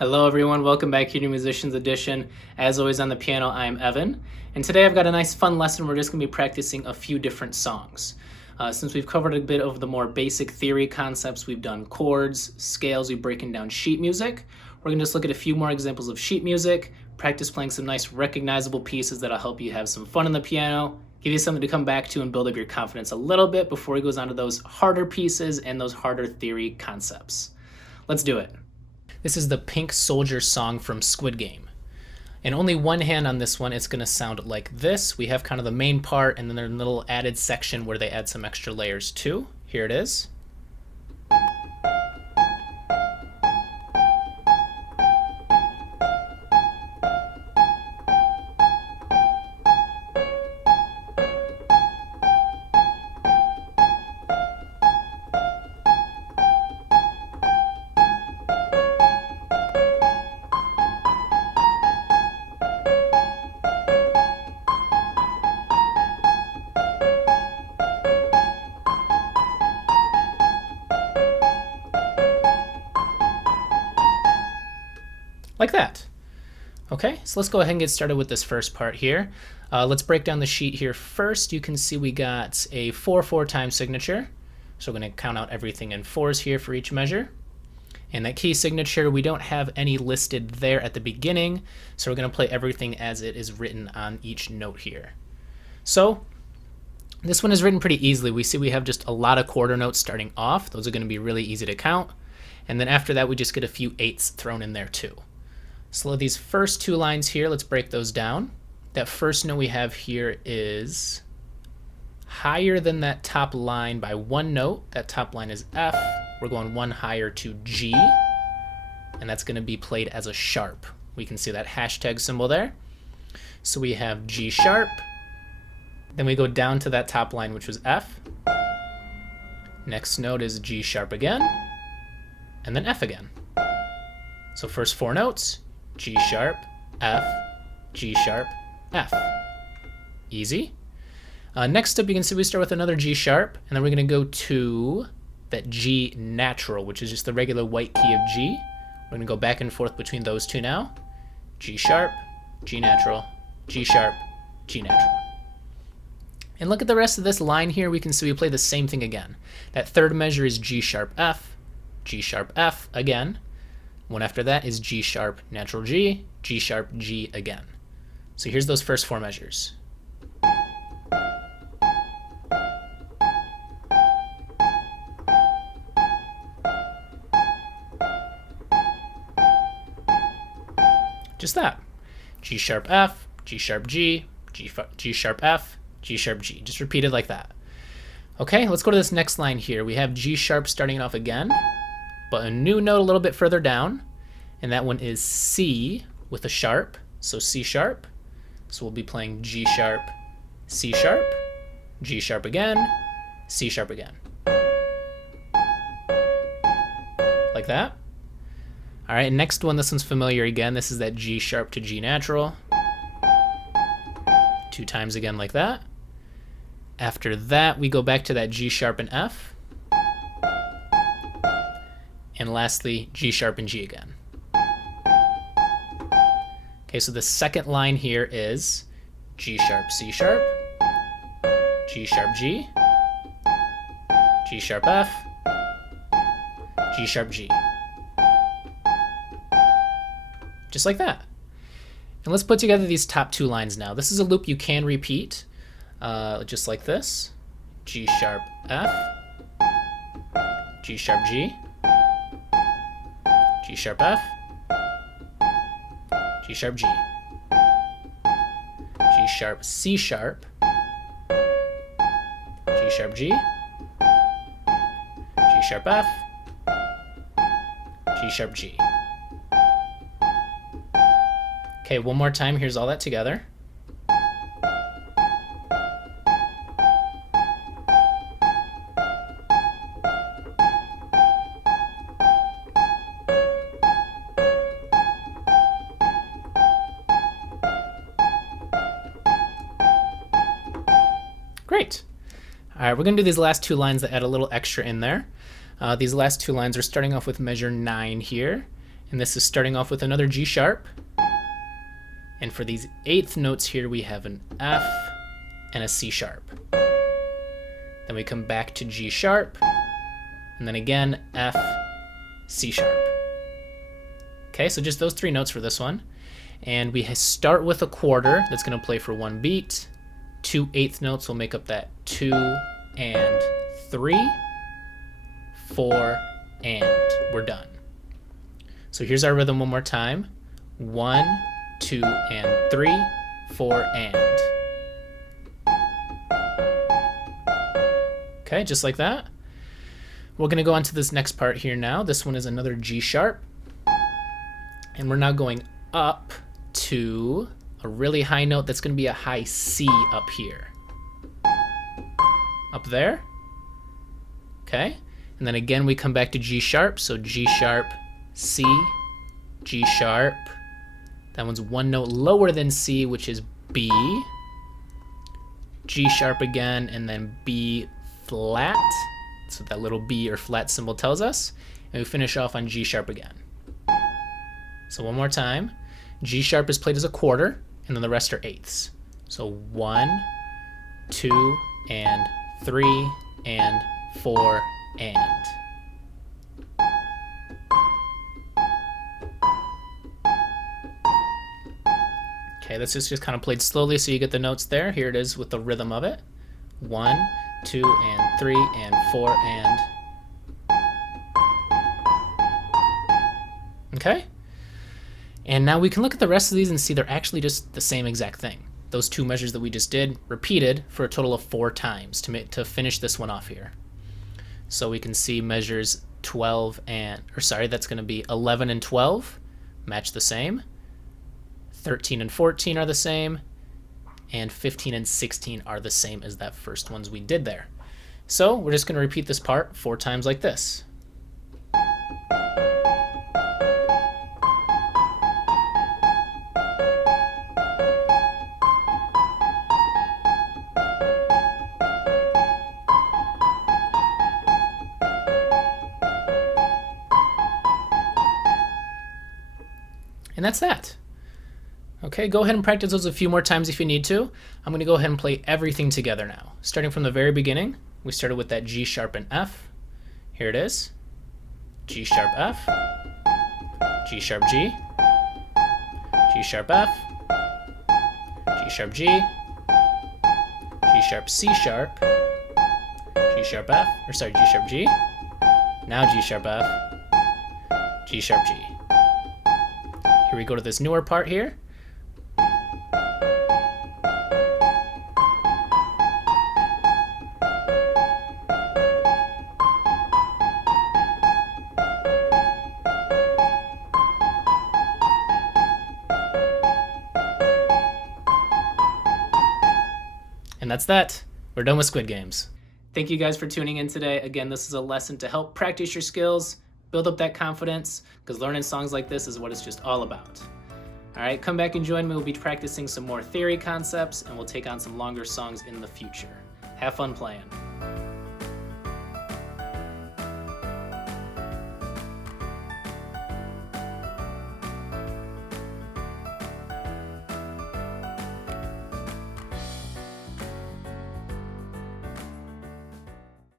Hello everyone, welcome back here to Musicians Edition. As always on the piano, I'm Evan. And today I've got a nice fun lesson. We're just going to be practicing a few different songs. Since we've covered a bit of the more basic theory concepts, we've done chords, scales, we've broken down sheet music. We're going to just look at a few more examples of sheet music, practice playing some nice recognizable pieces that'll help you have some fun on the piano, give you something to come back to and build up your confidence a little bit before he goes on to those harder pieces and those harder theory concepts. Let's do it. This is the Pink Soldier song from Squid Game. And only one hand on this one, it's going to sound like this. We have kind of the main part, and then there's a little added section where they add some extra layers too. Here it is. Like that. Okay, so let's go ahead and get started with this first part here. Let's break down the sheet here first. You can see we got a 4/4 time signature. So we're going to count out everything in fours here for each measure. And that key signature, we don't have any listed there at the beginning. So we're going to play everything as it is written on each note here. So this one is written pretty easily. We see we have just a lot of quarter notes starting off. Those are going to be really easy to count. And then after that, we just get a few eighths thrown in there too. So these first two lines here, let's break those down. That first note we have here is higher than that top line by one note. That top line is F. We're going one higher to G, and that's going to be played as a sharp. We can see that hashtag symbol there. So we have G sharp. Then we go down to that top line, which was F. Next note is G sharp again, and then F again. So first four notes, G sharp, F, G sharp, F. Easy. Next up, you can see we start with another G sharp, and then we're going to go to that G natural, which is just the regular white key of G. We're going to go back and forth between those two now. G sharp, G natural, G sharp, G natural. And look at the rest of this line here. We can see we play the same thing again. That third measure is G sharp, F, G sharp, F again. One after that is G sharp, natural G, G sharp, G again. So here's those first four measures. Just that. G sharp, F, G sharp, G, G sharp, F, G sharp, G. Just repeated like that. Okay, let's go to this next line here. We have G sharp starting it off again, but a new note a little bit further down, and that one is C with a sharp, so C sharp. So we'll be playing G sharp, C sharp, G sharp again, C sharp again. Like that. All right, next one, this one's familiar again. This is that G sharp to G natural. Two times again like that. After that, we go back to that G sharp and F. And lastly, G sharp and G again. Okay, so the second line here is G sharp, C sharp, G sharp, G, G sharp, F, G sharp, G. Just like that. And let's put together these top two lines now. This is a loop you can repeat, just like this. G sharp, F, G sharp, G, G sharp, F, G sharp, G, G sharp, C sharp, G sharp, G, G sharp, F, G sharp, G. Okay, one more time. Here's all that together. Great. All right, we're going to do these last two lines that add a little extra in there. These last two lines are starting off with measure 9 here, And this is starting off with another G sharp. And for these eighth notes here, we have an F and a C sharp. Then we come back to G sharp, and then again, F, C sharp. Okay, so just those three notes for this one. And we start with a quarter that's gonna play for one beat. 2 eighth notes will make up that 2 and 3, 4, and we're done. So here's our rhythm one more time. 1, 2, and 3, 4, and. Okay, just like that. We're gonna go on to this next part here now. This one is another G sharp. And we're now going up to a really high note that's gonna be a high C up here. Up there. Okay, and then again we come back to G sharp, so G sharp, C, G sharp. That one's one note lower than C, which is B. G sharp again, and then B flat. That's what that little B or flat symbol tells us. And we finish off on G sharp again. So one more time. G sharp is played as a quarter, and then the rest are eighths. So 1, 2, and 3, and 4, and. Okay, this is just kind of played slowly so you get the notes there. Here it is with the rhythm of it. 1, 2, and 3, and 4, and. Okay? And now we can look at the rest of these and see they're actually just the same exact thing. Those two measures that we just did repeated for a total of 4 times to finish this one off here. So we can see measures 12 and, or sorry, that's going to be 11 and 12 match the same. 13 and 14 are the same. And 15 and 16 are the same as that first ones we did there. So we're just going to repeat this part 4 times like this. And that's that. Okay, go ahead and practice those a few more times if you need to. I'm going to go ahead and play everything together now. Starting from the very beginning, we started with that G sharp and F. Here it is. G sharp F, G sharp G, G sharp F, G sharp G, G sharp C sharp, G sharp F, or sorry, G sharp G, now G sharp F, G sharp G. Here we go to this newer part here. And that's that. We're done with Squid Games. Thank you guys for tuning in today. Again, this is a lesson to help practice your skills, build up that confidence, because learning songs like this is what it's just all about. All right, come back and join me. We'll be practicing some more theory concepts, and we'll take on some longer songs in the future. Have fun playing.